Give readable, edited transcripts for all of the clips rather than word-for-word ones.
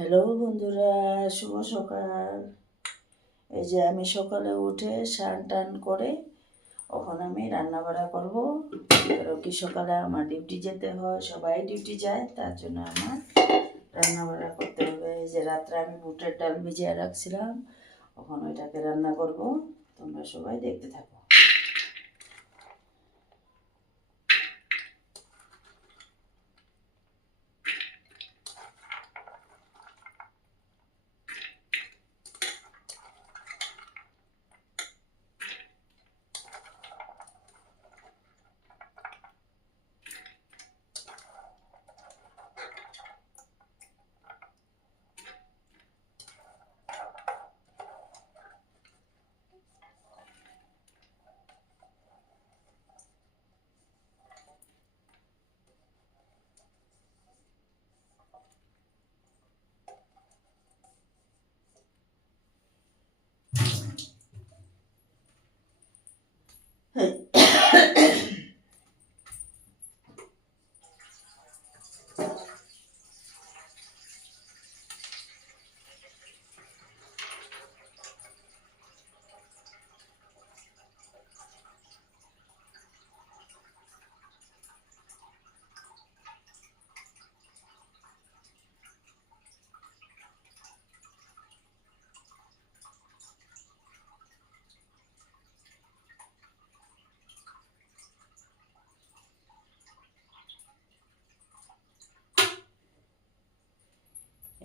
হ্যালো বন্ধুরা, শুভ সকাল। এই যে আমি সকালে উঠে স্নান টান করে এখন আমি রান্না বাড়া করবো। কারণ কি সকালে আমার ডিউটি যেতে হয়, সবাই ডিউটি যায়, তার জন্য আমার রান্না বাড়া করতে হবে। এই যে রাত্রে আমি বুটের ডাল ভিজিয়ে রাখছিলাম, এখন ওইটাকে রান্না করব। তোমরা সবাই দেখতে থাকো।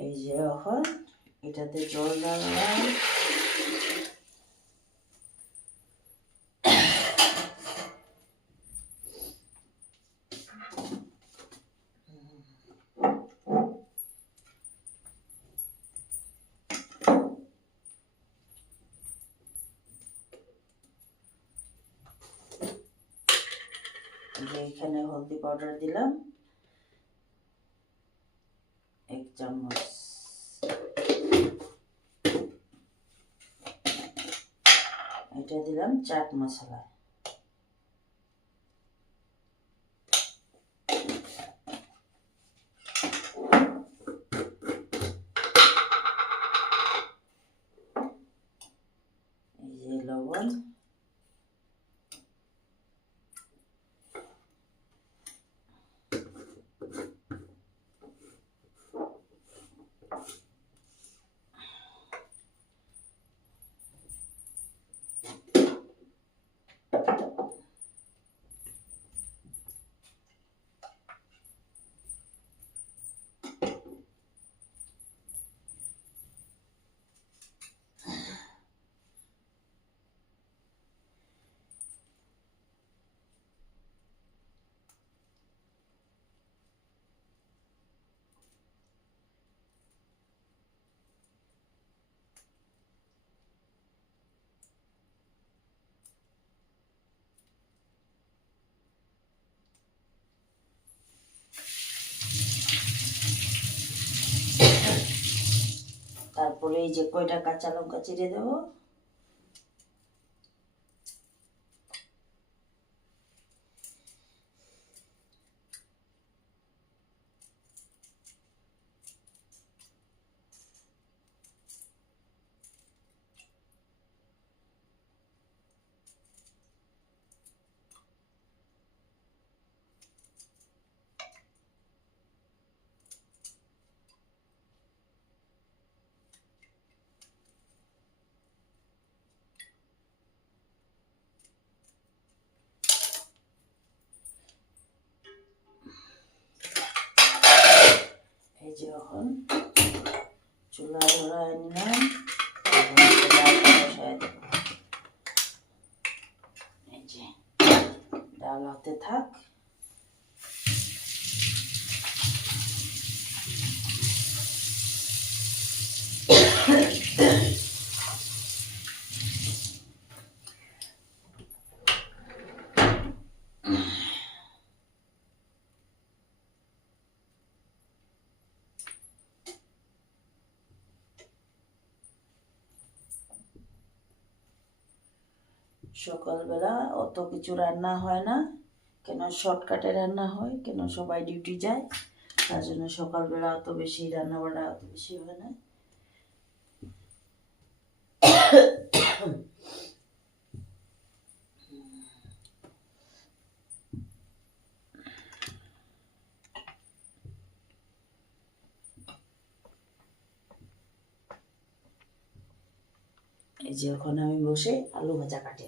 এই যে এখন এটাতে জল ডাললাম। এখানে হলদি পাউডার দিলাম 1 চামচ। এটা দিলাম চাট মশলা। এই যে লবণ। তারপরে এই যে কয়টা কাঁচা লঙ্কা চিড়ে দেবো। এই যে এখন চুলা ধরায় নিলাম, এই যে ডাল হতে থাক। সকালবেলা অত কিছু রান্না হয় না, কেন শর্টকাটে রান্না হয়, কেন সবাই ডিউটি যায়, তার জন্য সকালবেলা অত বেশি রান্নাবান্না অত বেশি হয় না। এই যে এখন আমি বসে আলু ভাজা কাটি।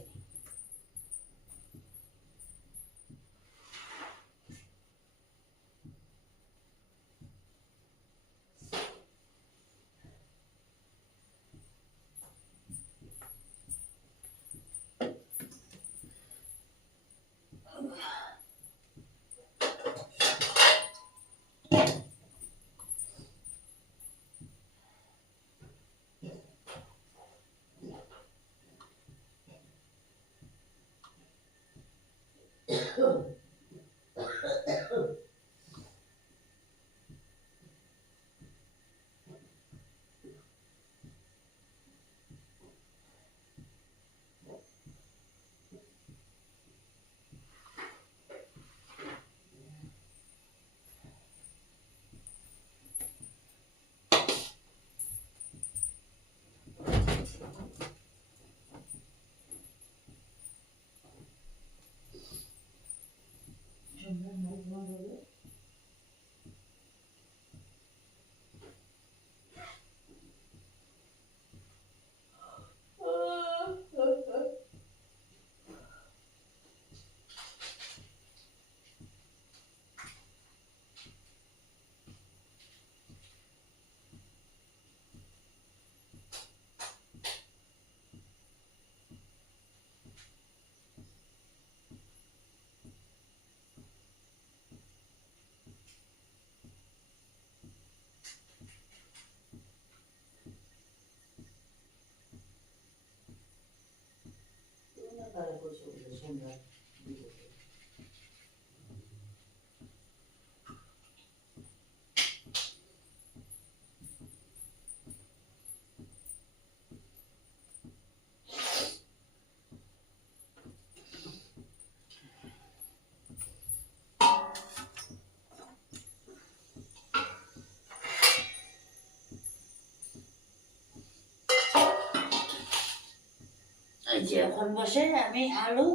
এই যে এখন বসে আমি আলু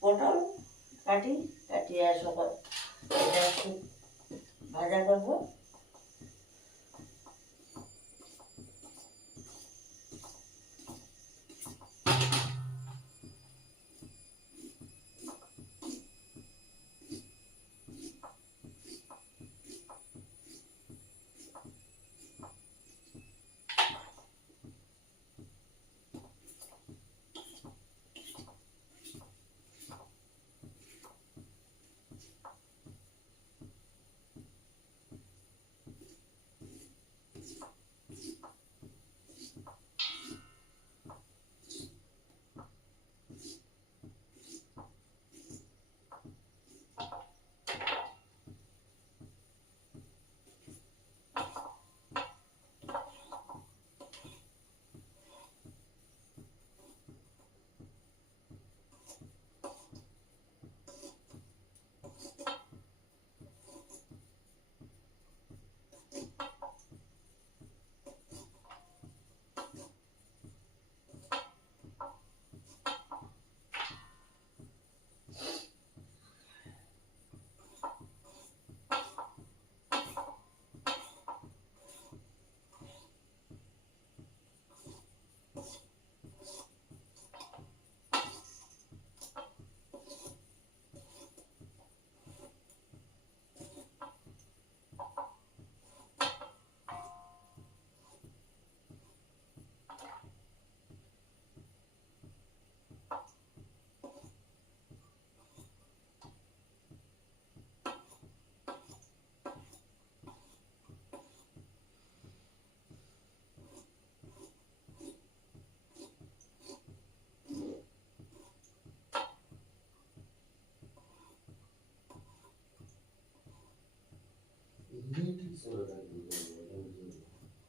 পটল কাটিয়ে সকাল এটা একটু ভাজা করবো।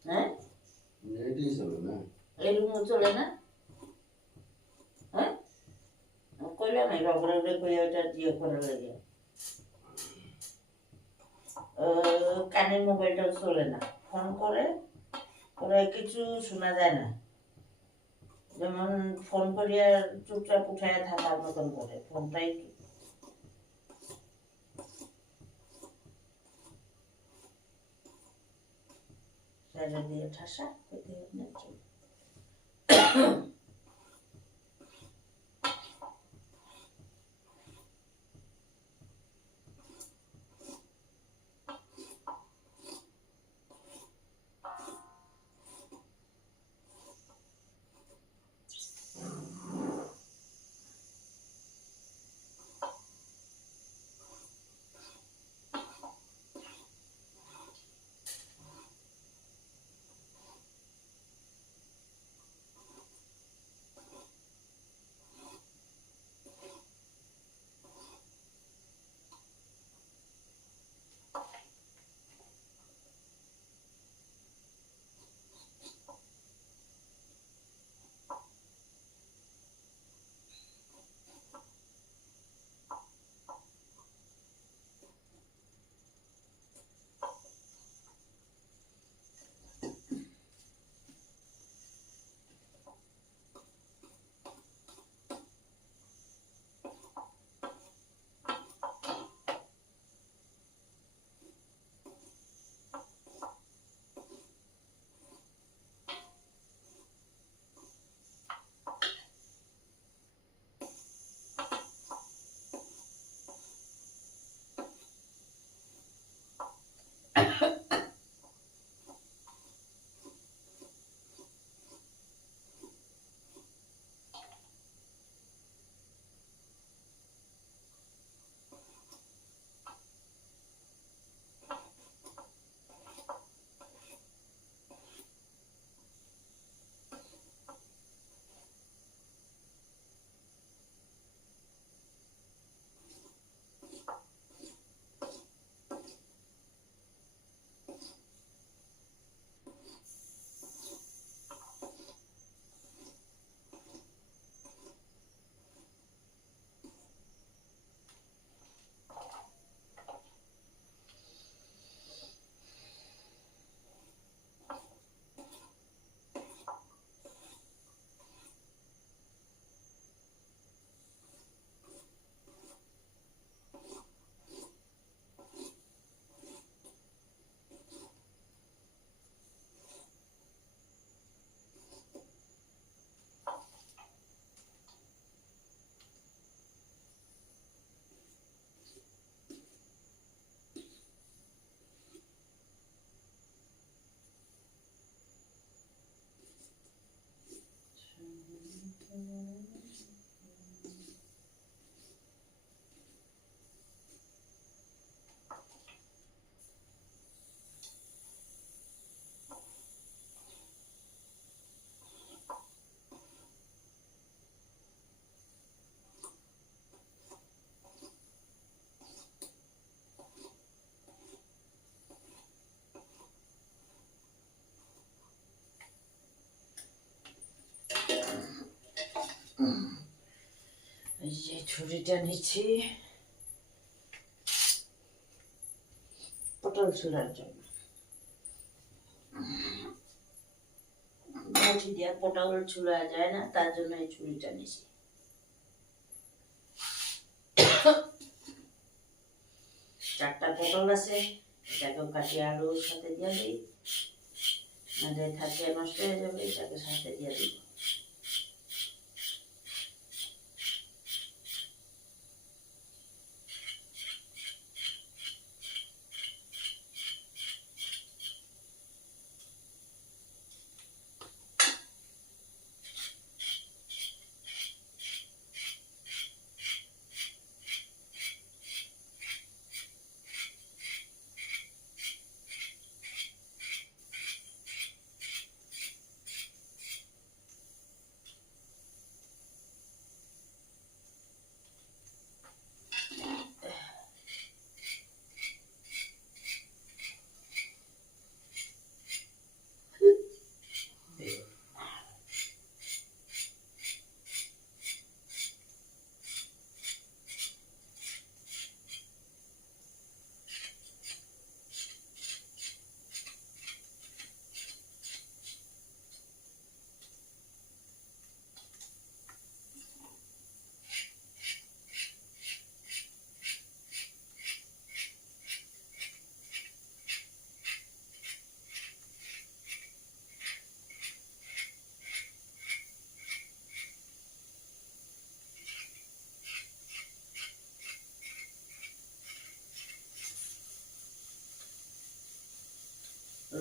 হ্যাঁ এরকম চলে না। হ্যাঁ কইলাম না বাবুরা কই ওইটা দিয়ে করা লাগে। কানের মোবাইলটা চলে না, ফোন করে ওরা কিছু শোনা যায় না, যেমন ফোন করিয়া চুপচাপ উঠায় থাকার মতন করে ফোনটাই সাইডে দিয়ে ঠাসা পেতে এই যে ছুরিটা নিচ্ছি পটল ছোলার জন্য, বটি দিয়ে পটল ছোলা যায় না, তার জন্য এই ছুরিটা নিচ্ছি। চারটা পটল আছে, এটাকেও কাটিয়ে আলুর সাথে দিয়ে দিই, নাহলে থাকিয়ে নষ্ট হয়ে যাবে, এটাকে সাথে দিয়ে দিই।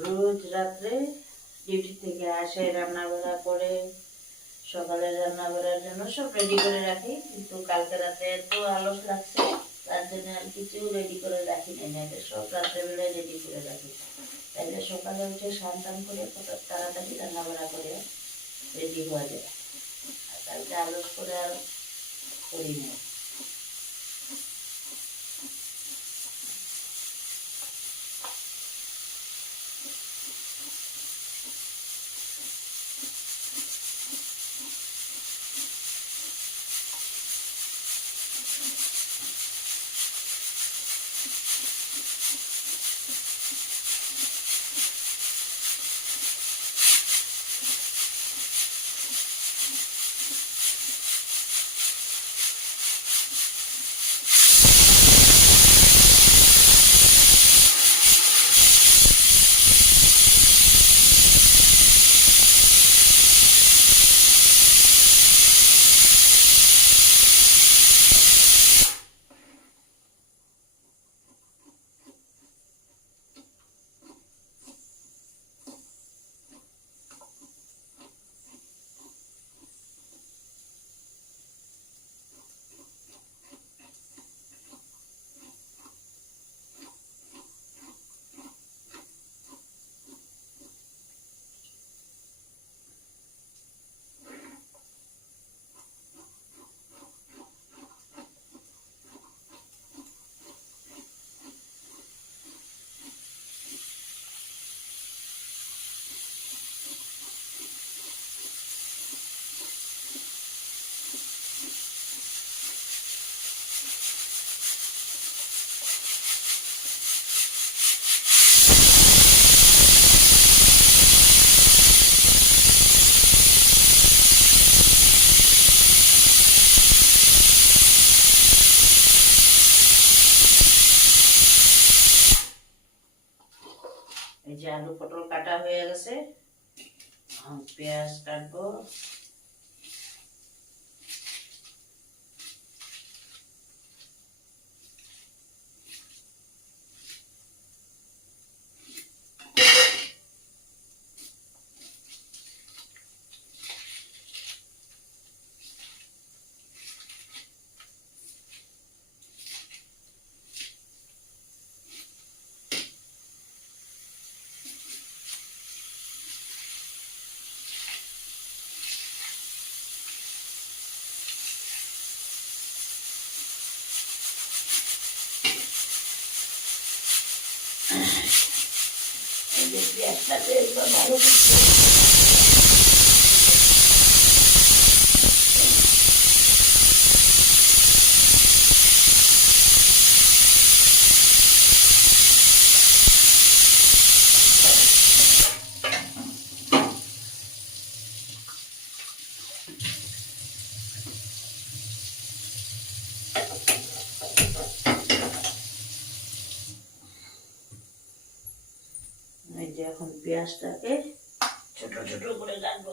রোজ রাত্রে ডিউটি থেকে আসে, রান্না বান্না করে, সকালে রান্না করার জন্য সব রেডি করে রাখি, কিন্তু কালকে রাতে এত আলস লাগছে তার জন্য আর কিছু রেডি করে রাখি না, এটা সব রাত্রেবেলায় রেডি করে রাখি। তাইলে সকালে উঠে স্নান টান করে তাড়াতাড়ি রান্না বান্না করে রেডি হওয়া যায়। আর কালকে আলস করে আর করি না। এই যে আলু পটল কাটা হয়ে গেছে, পেঁয়াজ কাটবো। এই যে পেঁয়াজটাকে একবার ভালো করে এই যে এখন পেঁয়াজটাকে ছোট ছোট করে কাটবো।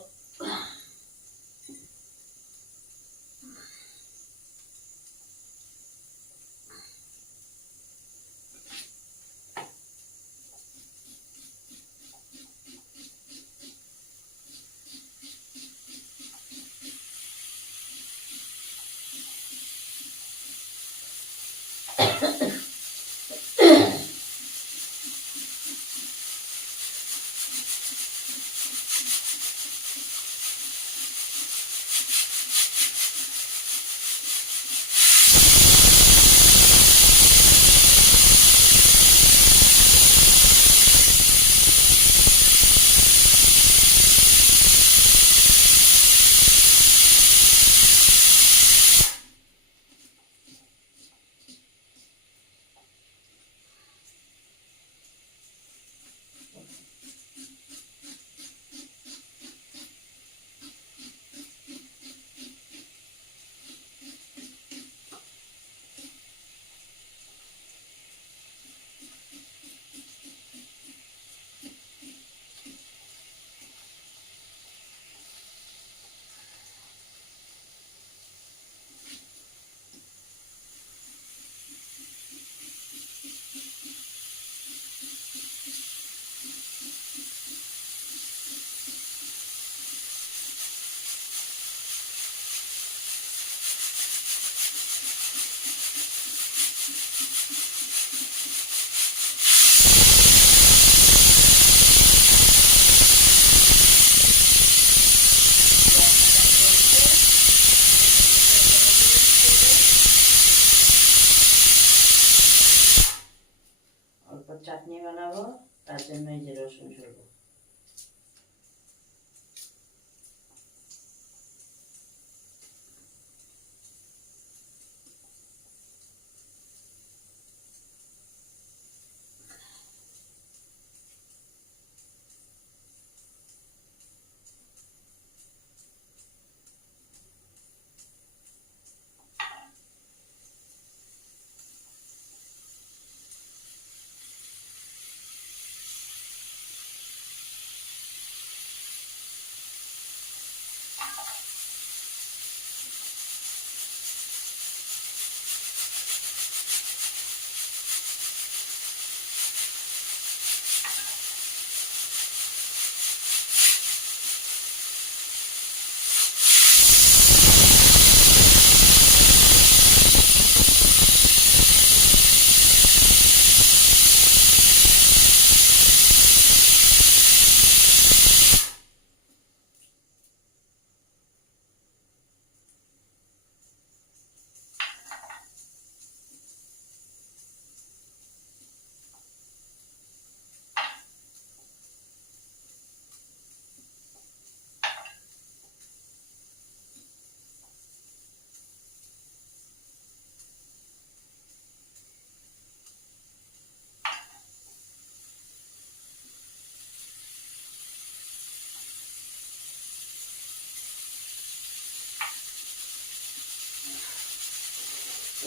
রসুন সরব।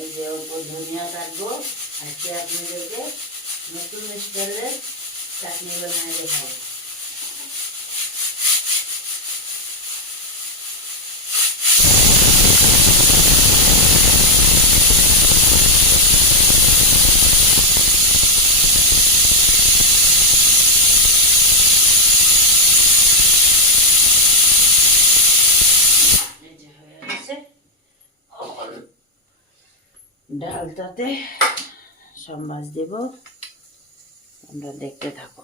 এই যে অল্প ধনিয়া কাটবো, আজকে আপনাদেরকে নতুন স্টাইলের চাটনি বানিয়ে দেখাবো। এই যে হয়ে গেছে, ডালটাতে সম্বাস দেব, তোমরা দেখতে থাকো।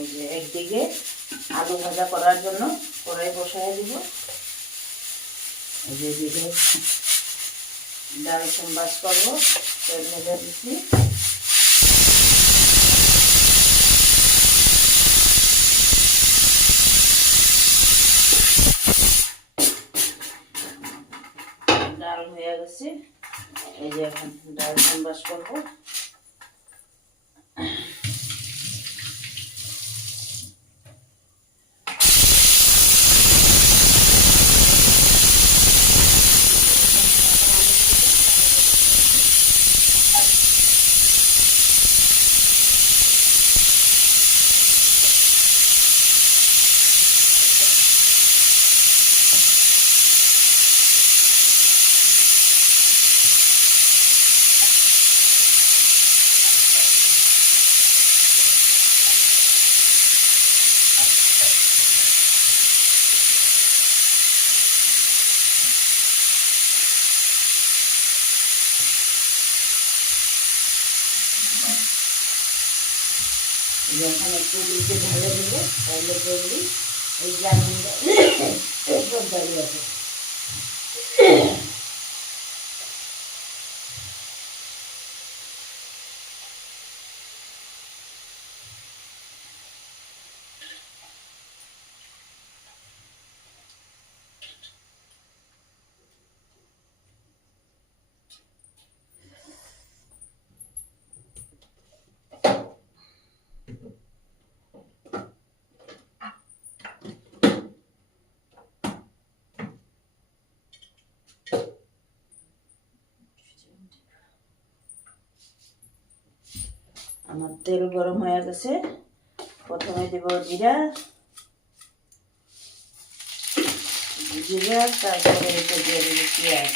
এই যে একদিকে আলু ভাজা করার জন্য কড়াই বসায় দিব, এই যে দিকে ডাল সম্বাস করবো, তেল ভেজে দিচ্ছি। ডাল হয়ে গেছে, এই যে এখন ডাল সম্বাস করবো। যখন একটু দিকে ঢেলে দেবো তাহলে দেখবি এই জামিনটা দাঁড়িয়ে আছে। আমার তেল গরম হয়ে গেছে, প্রথমে দেব জিরা, তারপরে এটা দিয়ে দেব পেঁয়াজ।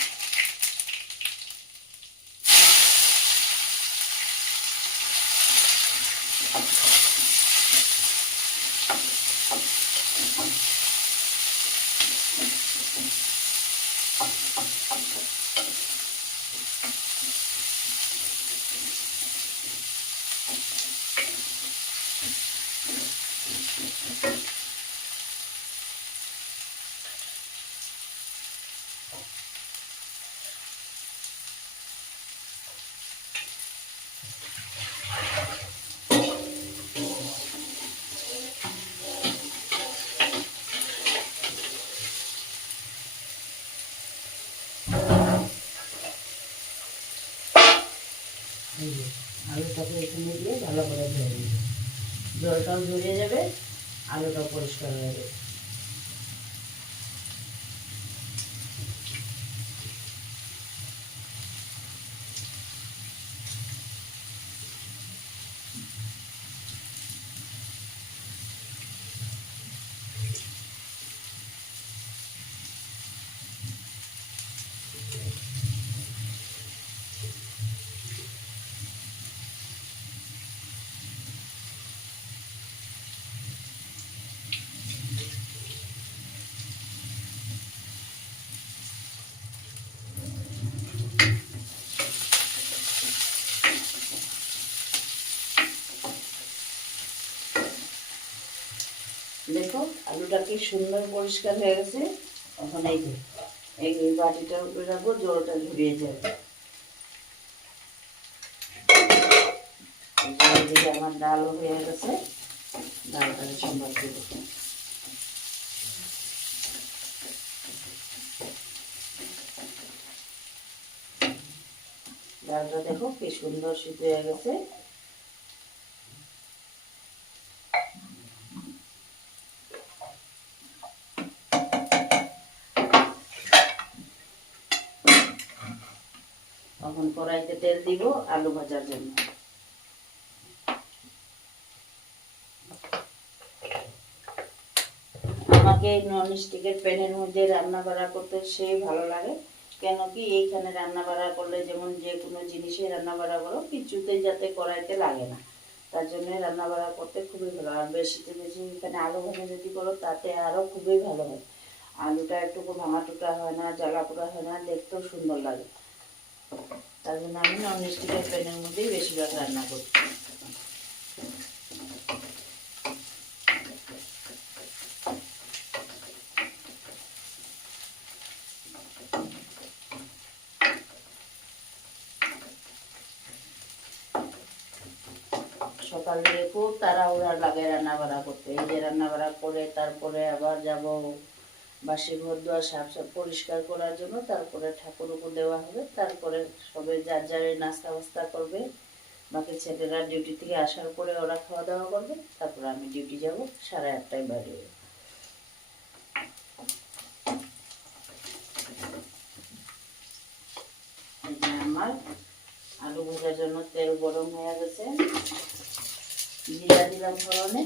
আলুটাকে এখানে দিয়ে ভালো করে ধুয়ে নেব। জলটাও ঝরিয়ে যাবে, আলুটাও পরিষ্কার হয়ে যাবে। দেখো আলুটা কি সুন্দর পরিষ্কার হয়ে গেছে। এখন এই বাটিটার উপরে রাখবো, জলটা ঝরিয়ে যাবে। এদিকে আমার ডালও হয়ে গেছে, ডালটাকে সম্ভব দেব। ডালটা দেখো কি সুন্দর সিদ্ধ হয়ে গেছে। এখন কড়াইতে তেল দিব আলু ভাজার জন্য। আমাকে এই ননস্টিকের প্যানের মধ্যে রান্না বাড়া করতে সেই ভালো লাগে। কেন কি এইখানে রান্না বাড়া করলে যেমন যে কোনো জিনিসে রান্না বাড়া করো কিছুতেই যাতে কড়াইতে লাগে না, তার জন্য রান্না বাড়া করতে খুবই ভালো। আর বেশিতে বেশি এখানে আলু ভাজা যদি করো তাতে আরও খুবই ভালো হয়। আলুটা একটুকু ভাঙা টুকরা হয় না, জ্বালা পোড়া হয় না, দেখতেও সুন্দর লাগে। তার জন্য আমি ননস্টিকের প্যানের মধ্যেই বেশিরভাগ রান্না করি। সকাল থেকে খুব তাড়াহুড়া লাগে রান্না বাড়া করতে। এই যে রান্না বাড়া করে তারপরে আবার যাব বাসি ঘর দুয়ার সাফ পরিষ্কার করার জন্য, তারপরে ঠাকুর উপর দেওয়া হবে, তারপরে সবাই যার যার নাস্তা বাস্তা করবে। বাকি ছেলেরা ডিউটি থেকে আসার পরে ওরা খাওয়া দাওয়া করবে, তারপরে আমি ডিউটি যাব 8:30টায় বাড়ি। আমার আলু ভাজার জন্য তেল গরম হয়ে গেছে, জিরা দিলাম ফোড়নে।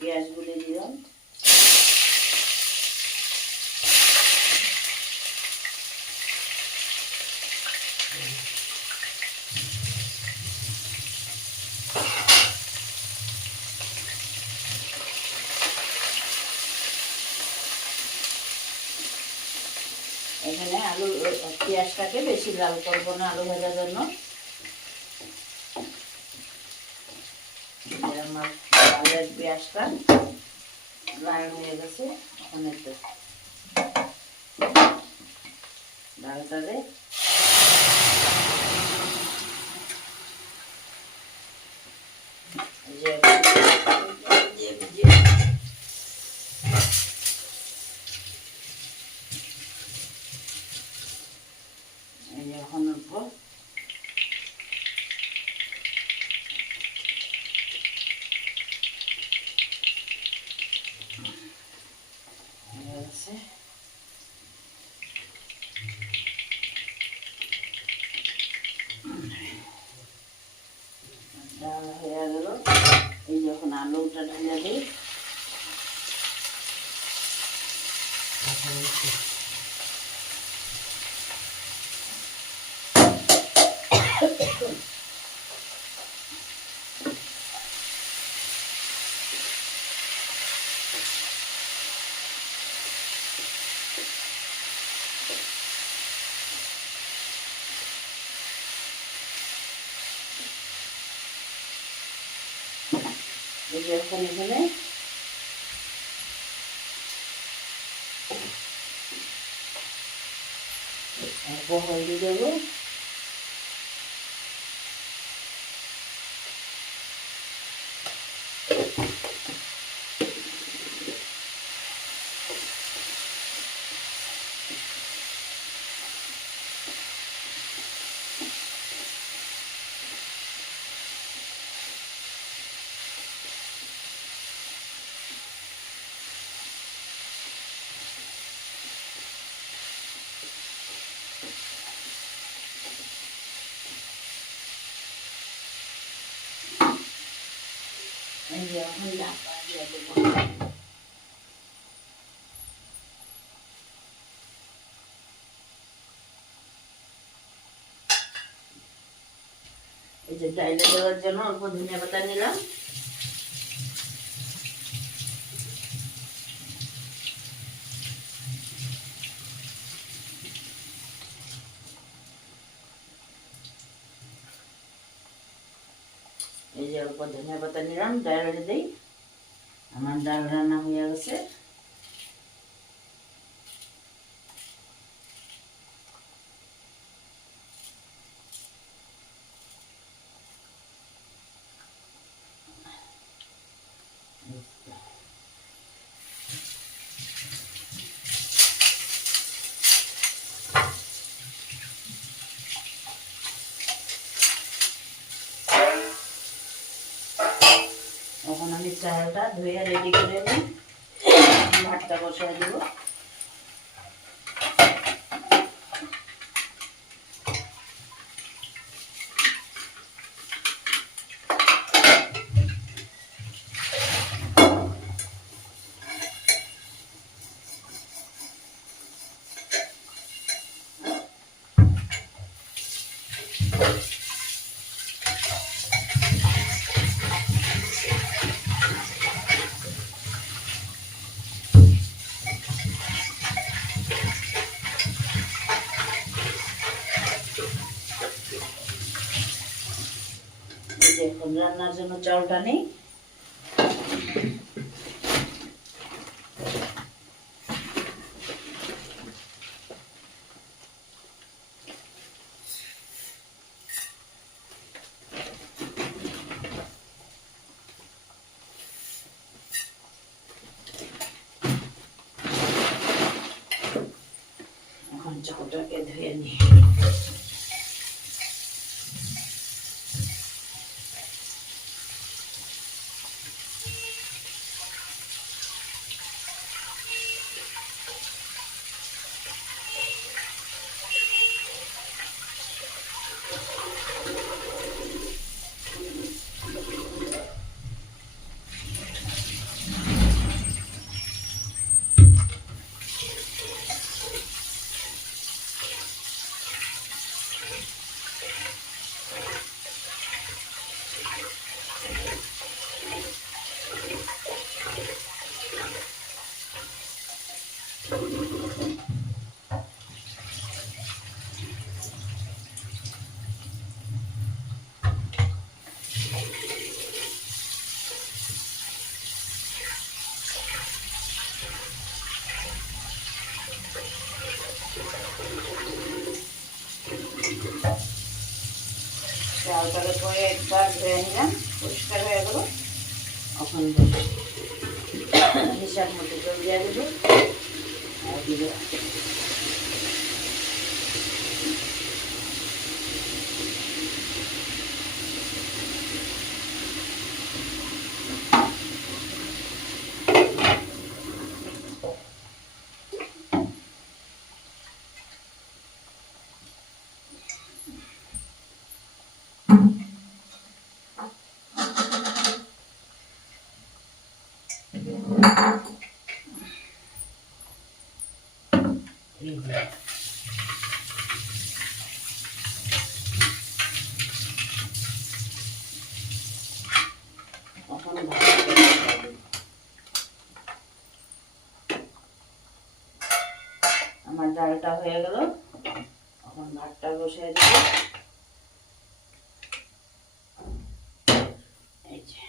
পেঁয়াজগুলি দিলাম, এখানে আলু পেঁয়াজটাকে বেশি লাল করবো না আলু ভাজার জন্য। আমার ডালের পেঁয়াজটা লাল হয়ে গেছে, এখন একটু ডালটারে এখন অল্প ডাল হয়ে গেল। এই যখন আলুটা ঢেলে দিই, এই যে এখন এখানে অল্প হলদি দেবো, এখন ঢাকা দিয়ে দেবো। এই যে ডাইলে দেওয়ার জন্য অল্প ধনিয়া পাতা নিলাম। এই যে অল্প ধনিয়া পাতা নিলাম, ডাইলে দিই। আমার ডাল রান্না হয়ে গেছে। এখন আমি চালটা ধুয়ে রেডি করে নিই, ভাতটা বসায় দেবো। এখন রান্নার জন্য চালটা নেই। এখন চালটাকে ধুয়ে নিই। চালটাকে পরে একবার ধুয়ে নিলাম, পরিষ্কার হয়ে গেল। এখন হিসাব মতো জল দিয়ে দেবো আর দিলে আমার ডালটা হয়ে গেল। এখন ভাতটা বসিয়ে দেবো। এই যে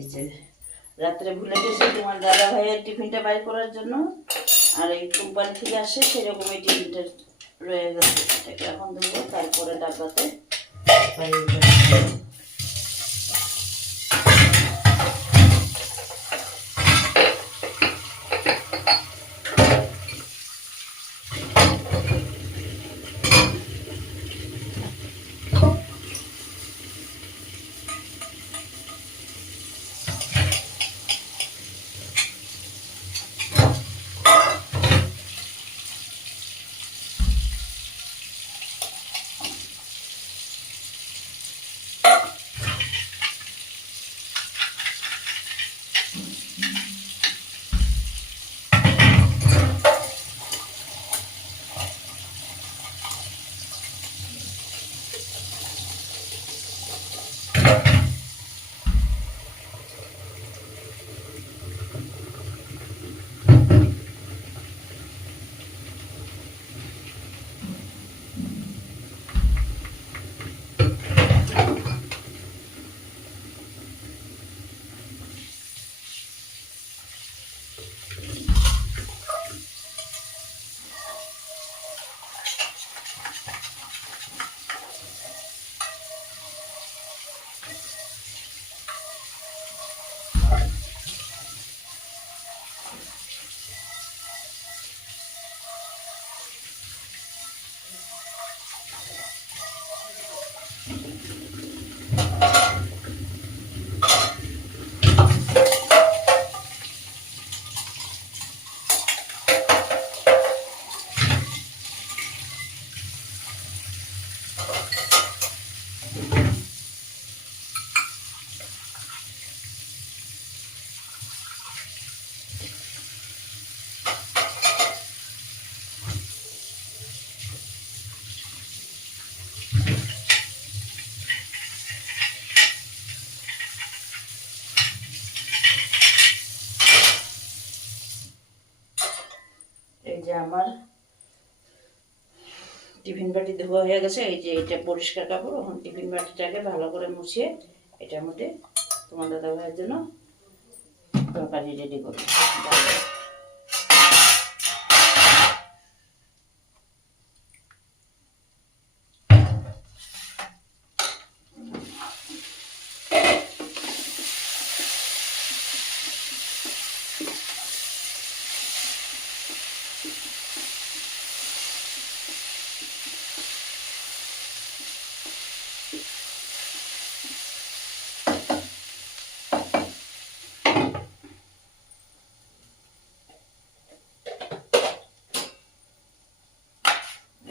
এই যে রাত্রে ভুলে গেছি তোমার দাদা ভাইয়ের টিফিনটা বাইর করার জন্য, আর এই কোম্পানি থেকে আসে সেরকম এই টিফিনটা রয়ে গেছে, এটাকে এখন দেবো, তারপরে ডাব্বাতে বাইরে করে দেবো। এই যে আমার টিফিন বাটি ধোয়া হয়ে গেছে, এই যে এটা পরিষ্কার কাপড়, এখন টিফিন বাটিটাকে ভালো করে মুছিয়ে এটার মধ্যে তোমার দাদা ভাইয়ের জন্য তরকারি রেডি করবো।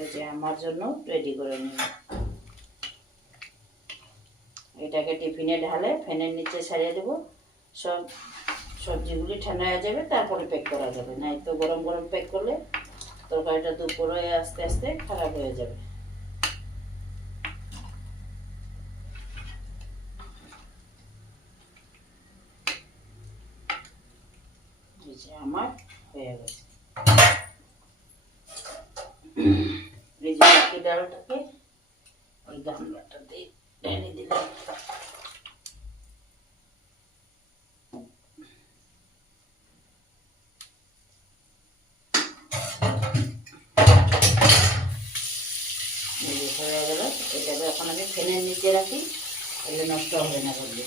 এই যে আমার জন্য রেডি করে নিলাম, এটাকে টিফিনে ঢালে ফ্যানের নিচে ছাড়িয়ে দেবো, সব সবজিগুলি ঠান্ডা হয়ে যাবে, তারপরে প্যাক করা যাবে, না তো গরম গরম প্যাক করলে তরকারিটা দুপুরে আস্তে আস্তে খারাপ হয়ে যাবে। এই যে আমার হয়ে গেছে। এই যে বাকি ডালটাকে ওই গামলাটাতে ঢেলে দিলাম। হয়ে গেল, এটাকে এখন আমি ফ্যানের নিচে রাখি, তাহলে নষ্ট হবে না বললে।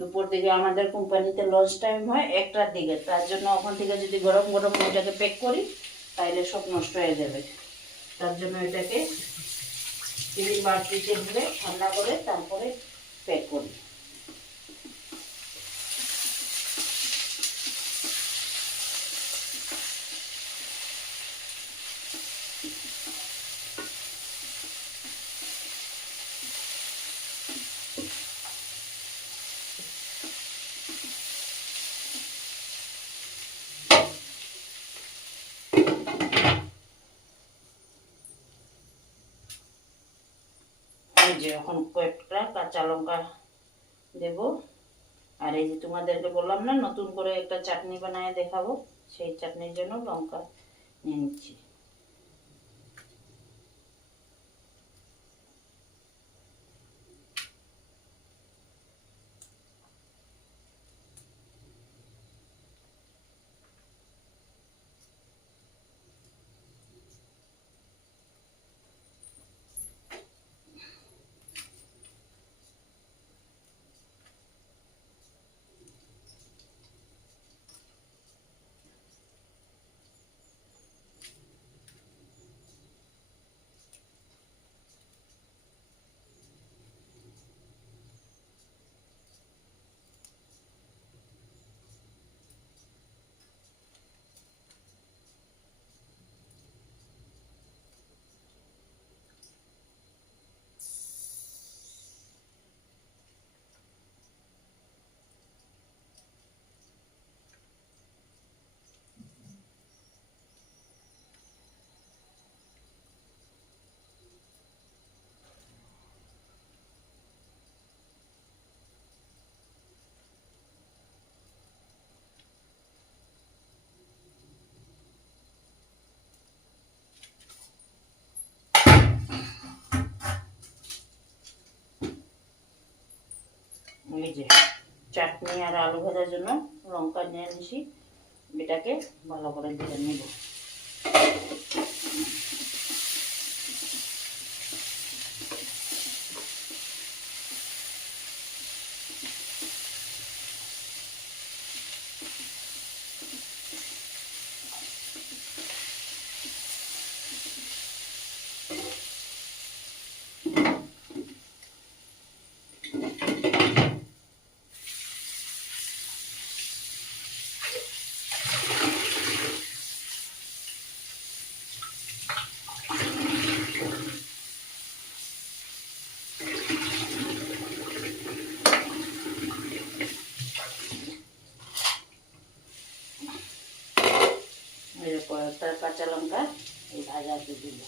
দুপুর দিকে আমাদের কোম্পানিতে লঞ্চ টাইম হয় 1টার দিকে, তার জন্য ওখান থেকে যদি গরম গরম ওইটাকে প্যাক করি তাহলে সব নষ্ট হয়ে যাবে, তার জন্য এটাকে টিফিন বাটিতে ঢেলে ঠান্ডা করে তারপরে প্যাক করি। যে এখন কয়েকটা কাঁচা লঙ্কা দেব। আর এই যে তোমাদেরকে বললাম না নতুন করে একটা চাটনি বানায় দেখাবো, সেই চাটনির জন্য লঙ্কা নিয়ে নিচ্ছি। এই যে চাটনি আর আলু ভাজার জন্য লঙ্কা নিয়ে নিছি, এটাকে ভালো করে দিয়ে নেব। কয়েকটা কাঁচা লঙ্কা এই ভাজাতে দিব।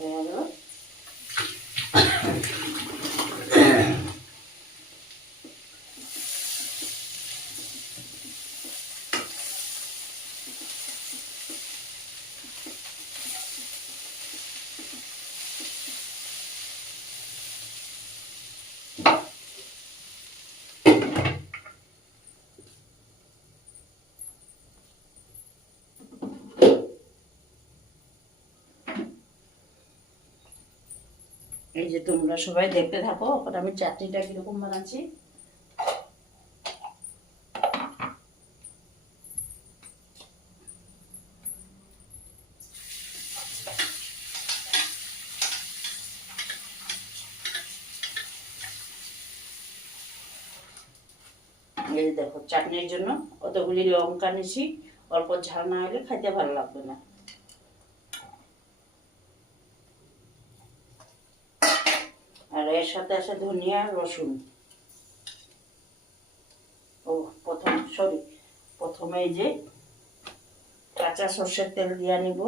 হয়ে গেল। এই যে তোমরা সবাই দেখতে থাকো, এখন আমি চাটনিটা কিরকম বানাচ্ছি। এই দেখো চাটনির জন্য অতগুলি লঙ্কা নিছি, অল্প ঝাল না হলে খাইতে ভালো লাগবে না। আর এর সাথে আছে ধনিয়া রসুন। ও প্রথমে এই যে কাঁচা সর্ষের তেল দিয়ে নিব।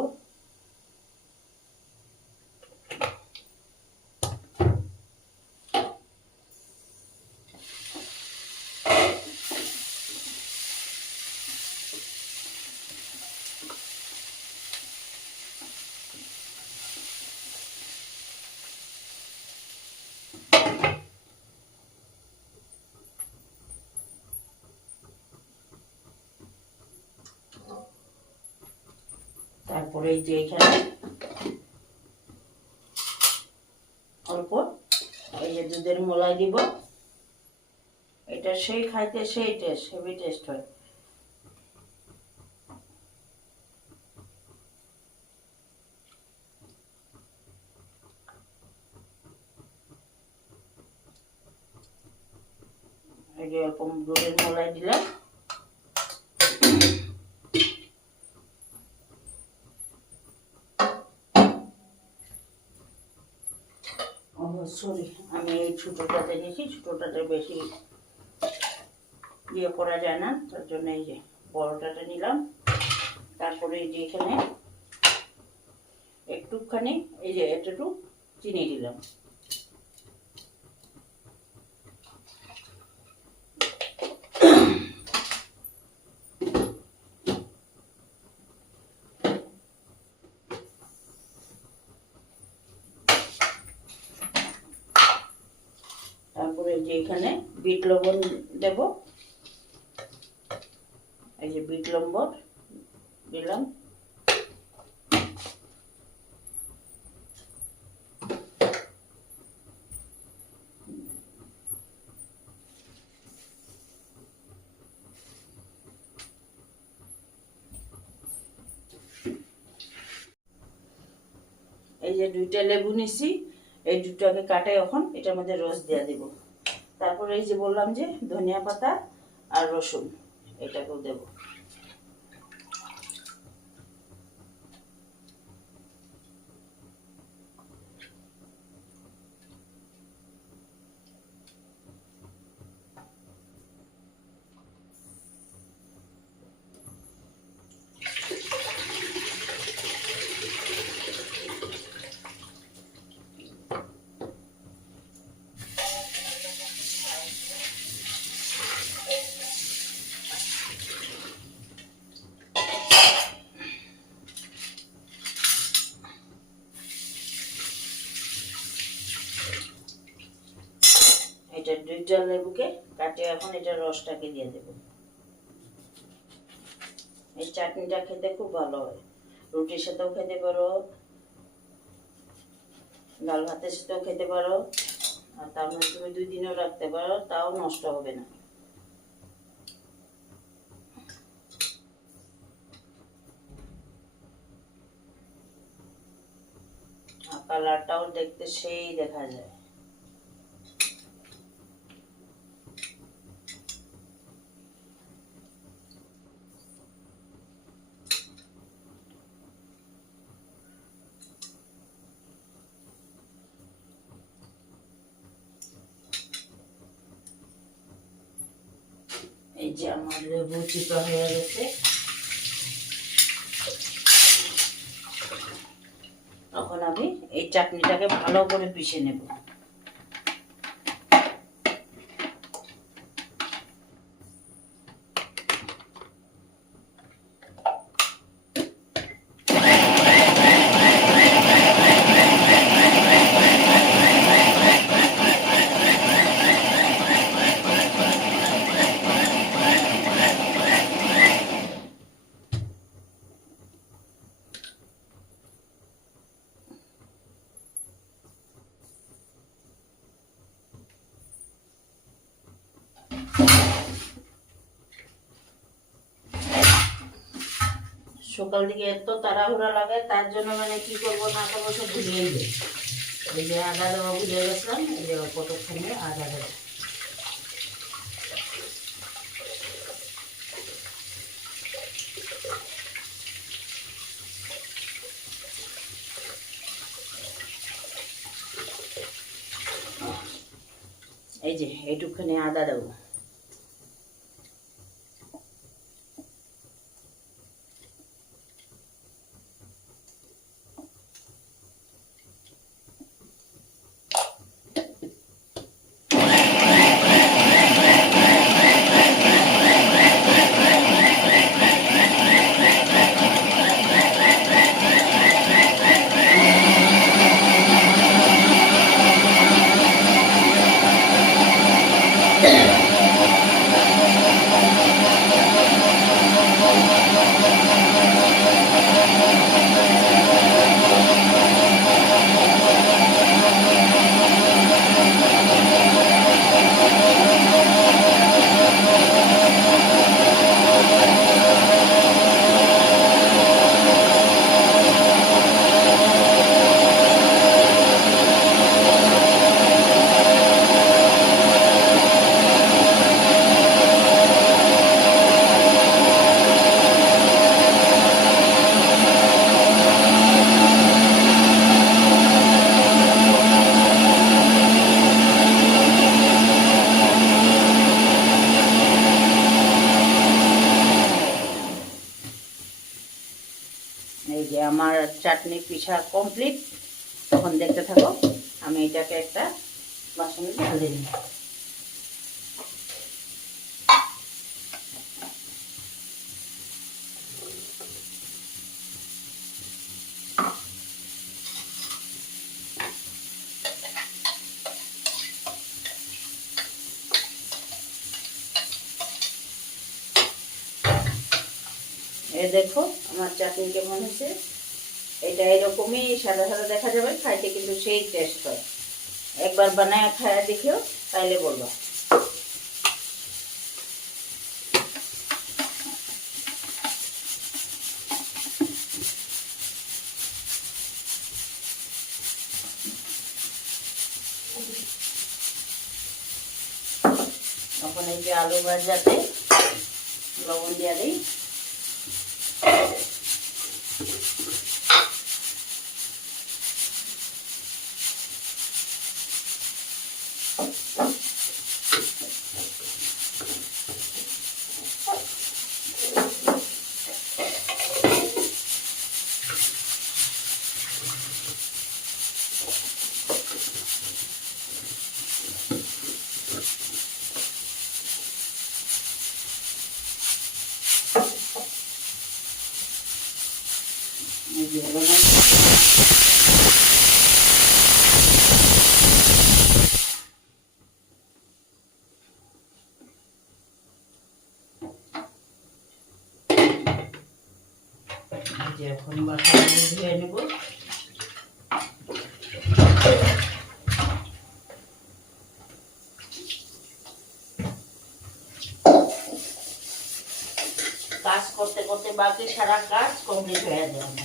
তারপরে এই যে এখানে অল্প এই যে দুধের মলাই দিব। এটা সেই খাইতে সেই টেস্ট, হেভি টেস্ট হয়। এই যে অল্প দুধের মলাই দিলাম। সরি, আমি এই ছোটোটাতে নিয়েছি, ছোটোটাতে বেশি ইয়ে করা যায় না, তার জন্য এই যে বড়টাটা নিলাম। তারপরে এই যে এখানে একটুখানি এই যে এতটুকু চিনি দিলাম। তারপরে যে এখানে বিট লবণ দেব, এই যে বিট লবণ দিলাম। এই যে 2টা লেবু নিছি, এই দুটাকে কাটে এখন এটার মধ্যে রস দিয়ে দেব। তারপরে এই যে বললাম যে ধনিয়া পাতা আর রসুন, এটাকেও দেব। এটা 2টা লেবুকে কাটে এখন এটা রসটাকে দিয়ে দেব। এই চাটনিটা খেতে খুব ভালো হয়, রুটির সাথেও খেতে পারো, ডাল ভাতের সাথেও খেতে পারো, আর তার মধ্যে তুমি 2 দিনও রাখতে পারো, তাও নষ্ট হবে না। আর কালারটাও দেখতে সেই দেখা যায়। এই যে আমার লেবু চিপা হয়ে গেছে, এখন আমি এই চাটনিটাকে ভালো করে পিষে নেব। সকাল দিকে এত তাড়াহুড়া লাগে, তার জন্য মানে কি করবো না করবো সব ভুলিয়ে যাই। এই যে আদা দেওয়া ভুলে গেছিলাম, এই যে কতক্ষণে আদা দেবো। এই যে এইটুকখানি আদা দেবো। যে আমার চাটনি পিঠা কমপ্লিট। তখন দেখতে থাকো, আমি এটাকে একটা বাসনে ঢালে নিই। এই দেখো আমার চাটনি কেমন হয়েছে। এটা এরকমই সাদা সাদা দেখা যাবে, খাইতে কিন্তু সেই টেস্ট হয়। একবার বানায় খায়া দেখিও, তাইলে বলবো। এখন এই যে আলু ভাজাতে লবণ দিয়ে দিই। এখন বাসনগুলো ধুয়ে নেব। কাজ করতে করতে বাকি সারা কাজ কমপ্লিট হয়ে যাবে।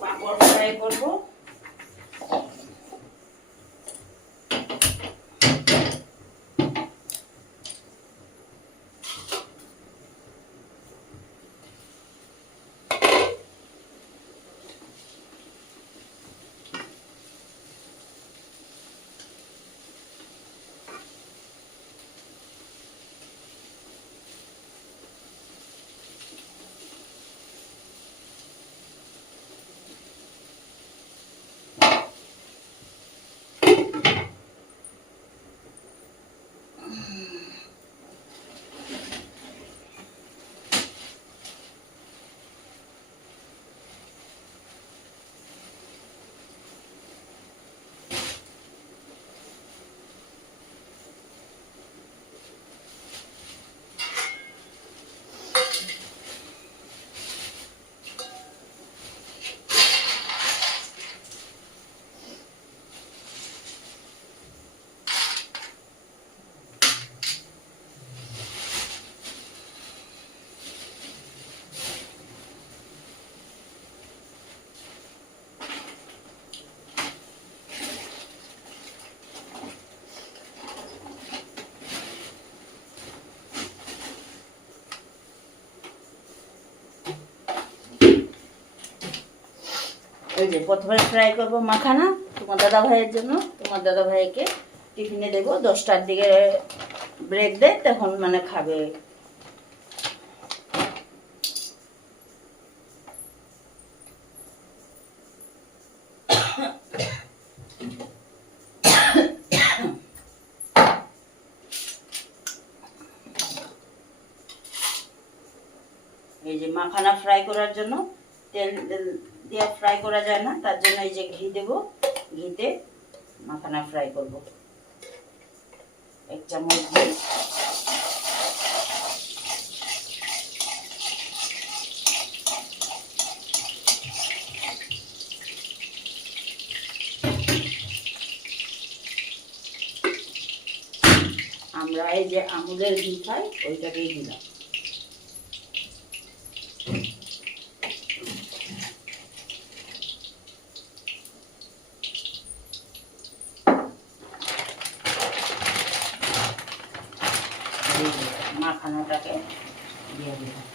পাঁপড় ফ্রাই করবো। এই যে প্রথমে ফ্রাই করব মাখানা তোমার দাদা ভাইয়ের জন্য। তোমার দাদা ভাইকে টিফিনে দেবো, 10টার দিকে ব্রেক দেয়, তখন মানে খাবে। এই যে মাখানা ফ্রাই করার জন্য তেল দিয়ে ফ্রাই করা যায় না, তার জন্য এই যে ঘি দেব, ঘিতে মাখানা ফ্রাই করব। 1 চামচ ঘি। আমরা এই যে আমুলের ঘি খাই, ওইটাকেই দিলাম। মাখানাটাকে দিয়ে দিলাম।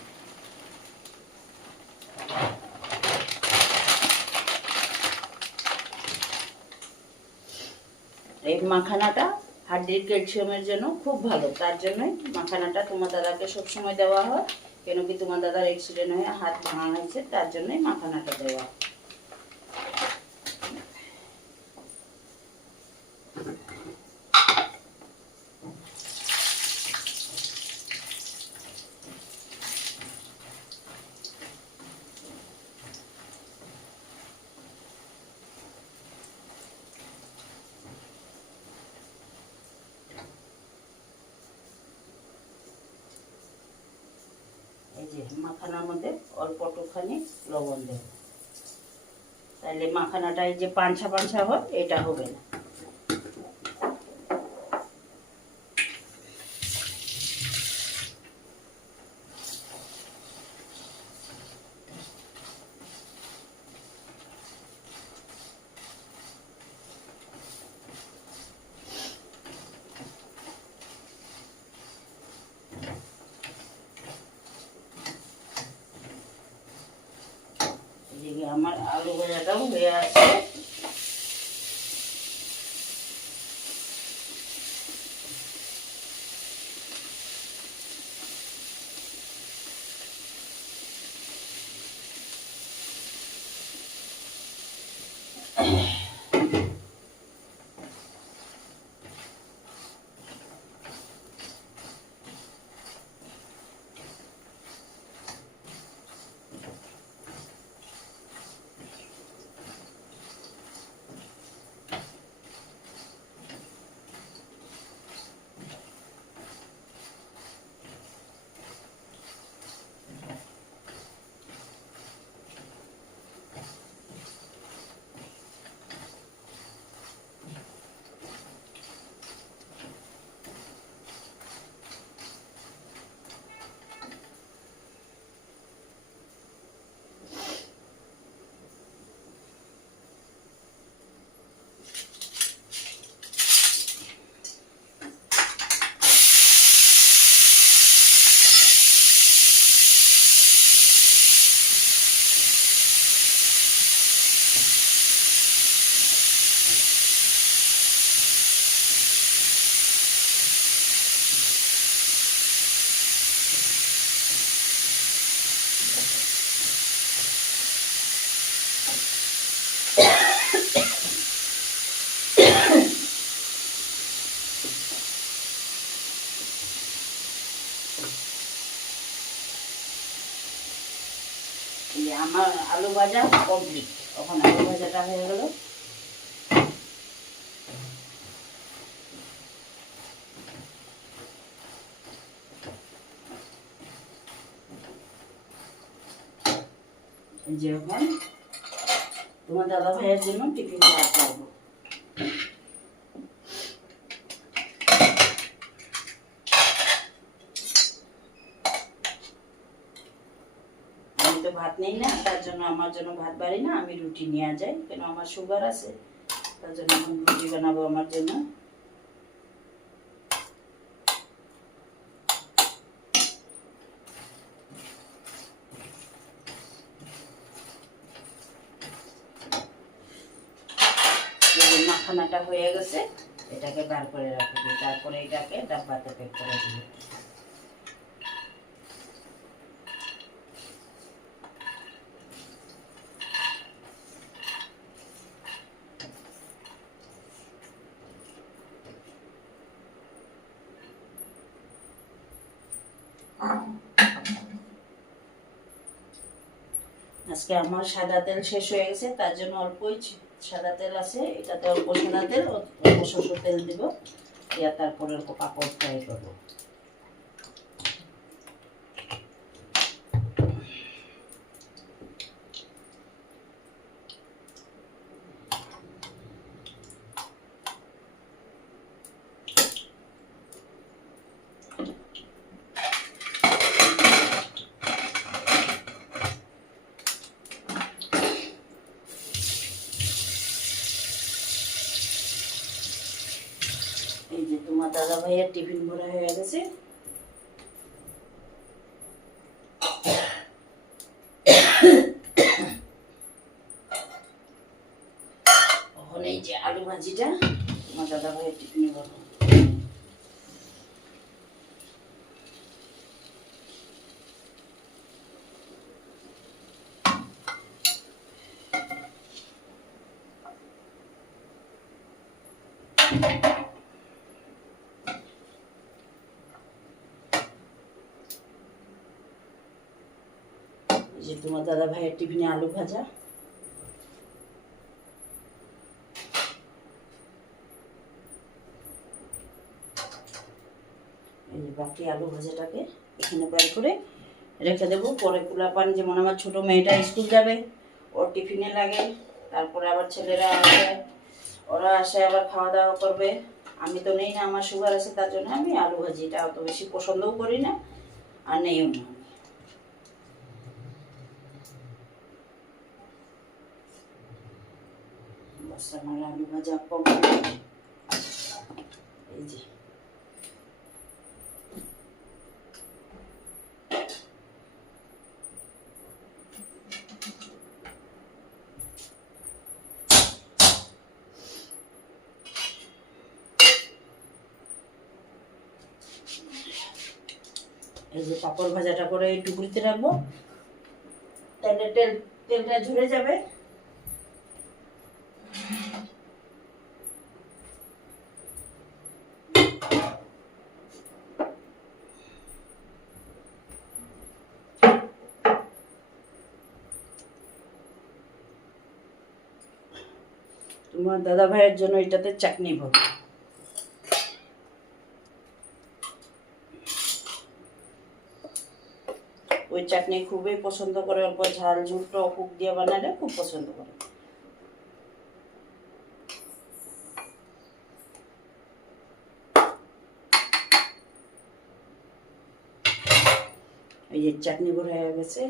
এই মাখানাটা হাড্ডির ক্যালসিয়ামের জন্য খুব ভালো, তার জন্যই মাখানাটা তোমার দাদাকে সবসময় দেওয়া হয়। কেন কি তোমার দাদার অ্যাক্সিডেন্ট হয়ে হাত ভাঙা হয়েছে, তার জন্যই মাখানাটা দেওয়া। এই যে মাখানার মধ্যে অল্প একটুখানি লবণ দেব, তাহলে মাখানাটা এই যে পাঞ্ছা পাঞ্ছা হয়, এটা হবে না। এদিকে আমার আলু ভাজাটাও হয়ে আছে। আমার আলু ভাজা কমপ্লিট। এখন আলু ভাজাটা হয়ে গেল। যে এখন তোমার দাদা ভাইয়ের জন্য টিফিন বার করবো। আমি তো ভাত নেই না, তার জন্য আমার জন্য ভাত বাড়ি না, আমি রুটি নিয়ে যাই, কেন আমার সুগার আছে, তার জন্য এখন রুটি বানাবো আমার জন্য। মাখানাটা হয়ে গেছে, এটাকে বার করে রাখবি, তারপরে এটাকে ডাব্বাতে প্যাক করে দিবি। আজকে আমার সাদা তেল শেষ হয়ে গেছে, তার জন্য অল্পই সাদা তেল আছে, এটাতে অল্প সাদা তেল, অল্প সরষের তেল দিব, দিয়া তারপরে অল্প পাঁপড় ফ্রাই করবো। এই যে তোমার দাদা ভাইয়ের টিফিন ভরা হয়ে গেছে। এখন এই যে আলু ভাজিটা তোমার দাদা ভাইয়ের টিফিনে ভরবো। যে তোমার দাদা ভাইয়ের টিফিনে আলু ভাজা, এই যে বাকি আলু ভাজাটাকে এখানে বের করে রেখে দেবো। পরে কুলা পান, যেমন আমার ছোট মেয়েটা স্কুল যাবে, ওর টিফিনে লাগে, তারপরে আবার ছেলেরা আসে, ওরা আসে আবার খাওয়া দাওয়া করবে। আমি তো নেই না, আমার সুগার আছে, তার জন্য আমি আলু ভাজিটা অত বেশি পছন্দও করি না, আর নেইও না। আমার আলু ভাজা কমপ্লিট। এই যে পাঁপড় ভাজাটা করে এই টুকরিতে রাখবো, তেলটা ঝরে যাবে। তোমার দাদা ভাইয়ের জন্য এটাতে চাটনি ভরবো। ওই চাটনি খুবই পছন্দ করে, অল্প ঝাল ঝুল টক দিয়ে বানালে খুব পছন্দ করে। এই যে চাটনি ভরা হয়ে গেছে।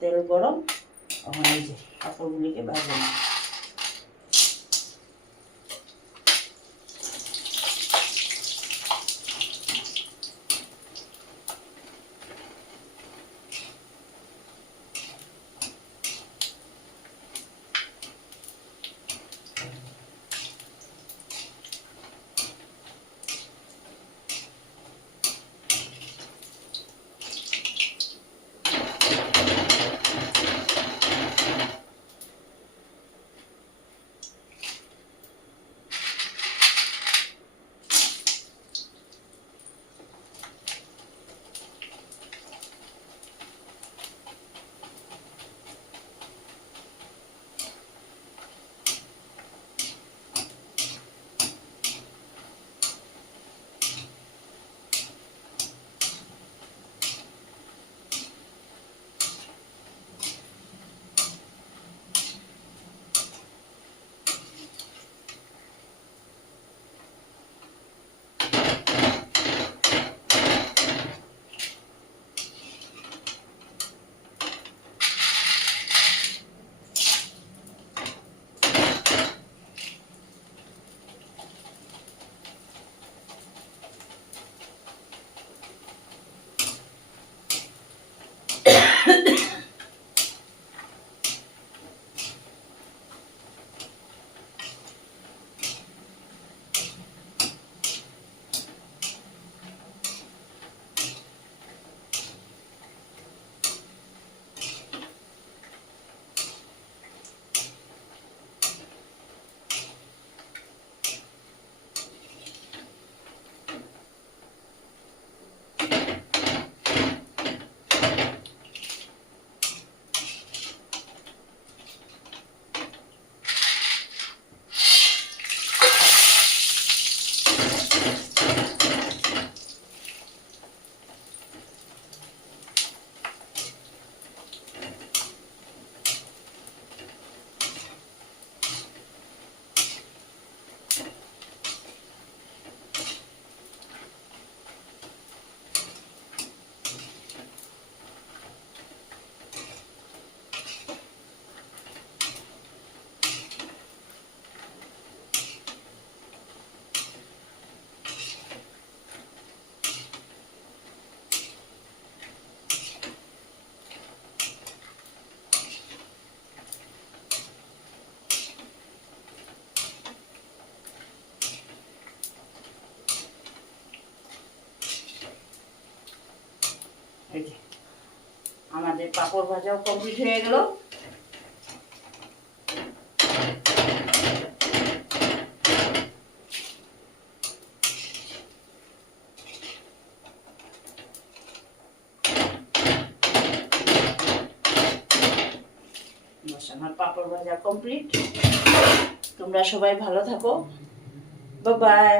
তেল গরম, এখন এই যে পাঁপড়গুলিকে ভাজে নেব। এই যে আমাদের পাঁপড় ভাজাও কমপ্লিট হয়ে গেল। আমার পাঁপড় ভাজা কমপ্লিট। তোমরা সবাই ভালো থাকো, বাই বাই।